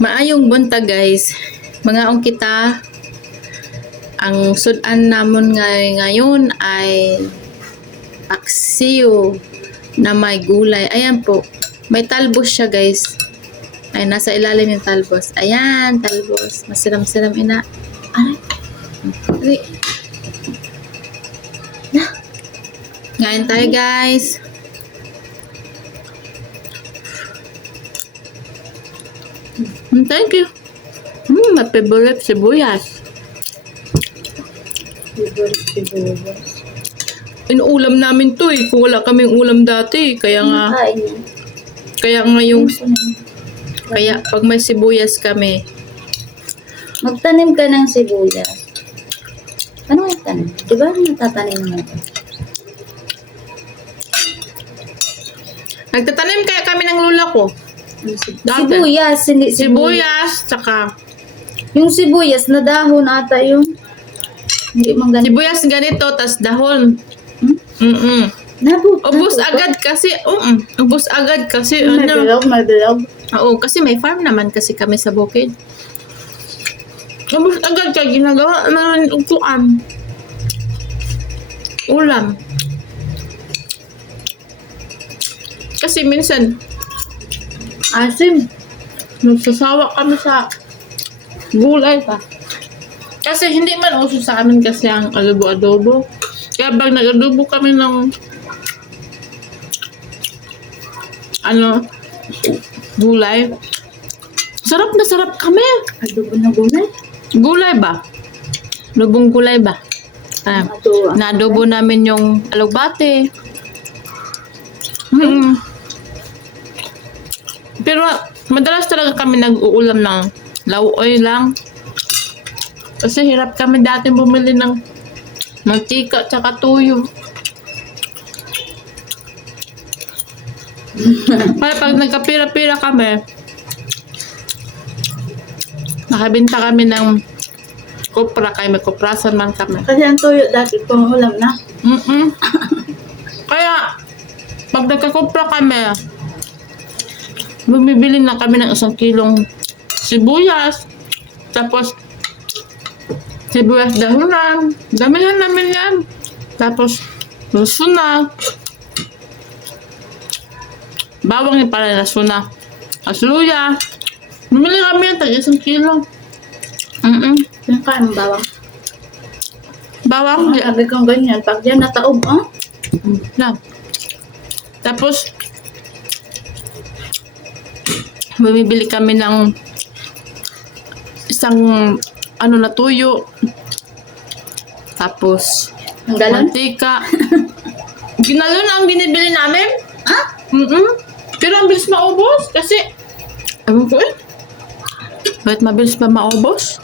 Maayong buntag guys. Mga kita ang sudan namon ngay ngayon ay paksiw na may gulay. Ayan po. May talbos siya guys. Ay, nasa ilalim yung talbos. Ayan, talbos. Masiram-siram ina. Ay. Ay. Na. Ngayon tayo guys. Thank you. Hmm, my favorite sibuyas. Favorite sibuyas. Inuulam namin to eh. Kung wala kaming ulam dati. Kaya nga, kaya nga yung, niya. kaya pag may sibuyas kami, Magtanim ka ng sibuyas. Ano yung tanim? Di ba natatanim mo ito? nagtatanim kaya kami ng lula ko. Dati. Sibuyas, hindi sibuyas. Sibuyas, tsaka Yung sibuyas na dahon ata yung hindi man ganito. sibuyas ganito, tas dahon. Hmm? Mm-mm. Nabut, Ubus nabut- agad kasi, um, ubus agad kasi, May ano, bilog, may bilog. oo, kasi may farm naman kasi kami sa bukid. Ubus agad kaya ginagawa naman upuan. Ulam. Kasi minsan, asim. Nagsasawa kami sa gulay pa. Kasi hindi man uso sa amin kasi ang adobo-adobo. Kaya pag nag-adobo kami ng ano, gulay, sarap na sarap kami. Adobo na gulay. Gulay ba? Lubong gulay ba? Ah, Adobo. na-adobo namin yung alugbate. Mm. Pero madalas talaga kami nag-uulam ng lauoy lang. Kasi hirap kami dati bumili ng mantika tsaka tuyo. Kaya pag nagkapira-pira kami, nakabenta kami ng kopra kay may koprasan man kami. Kasi ang tuyo dati kung ulam na. Mm-mm. Kaya, pag nagkakupra kami, bumibili na kami ng isang kilong sibuyas. Tapos, sibuyas dahunan. Damihan namin yan. Tapos, lusuna. Bawang yung pala lasuna. Asluya. Bumili kami yan, tag isang kilo. Mm-mm. Yung kain bawang. Bawang, Ang sabi kong ganyan, pag yan nataob, ah, Na. Tapos, bumibili kami ng isang ano na tuyo. Tapos, ang galon. mantika. Ginalon ang binibili namin. Ah? Mm Pero ang bilis maubos kasi, ewan ko eh. Bakit mabilis ba maubos?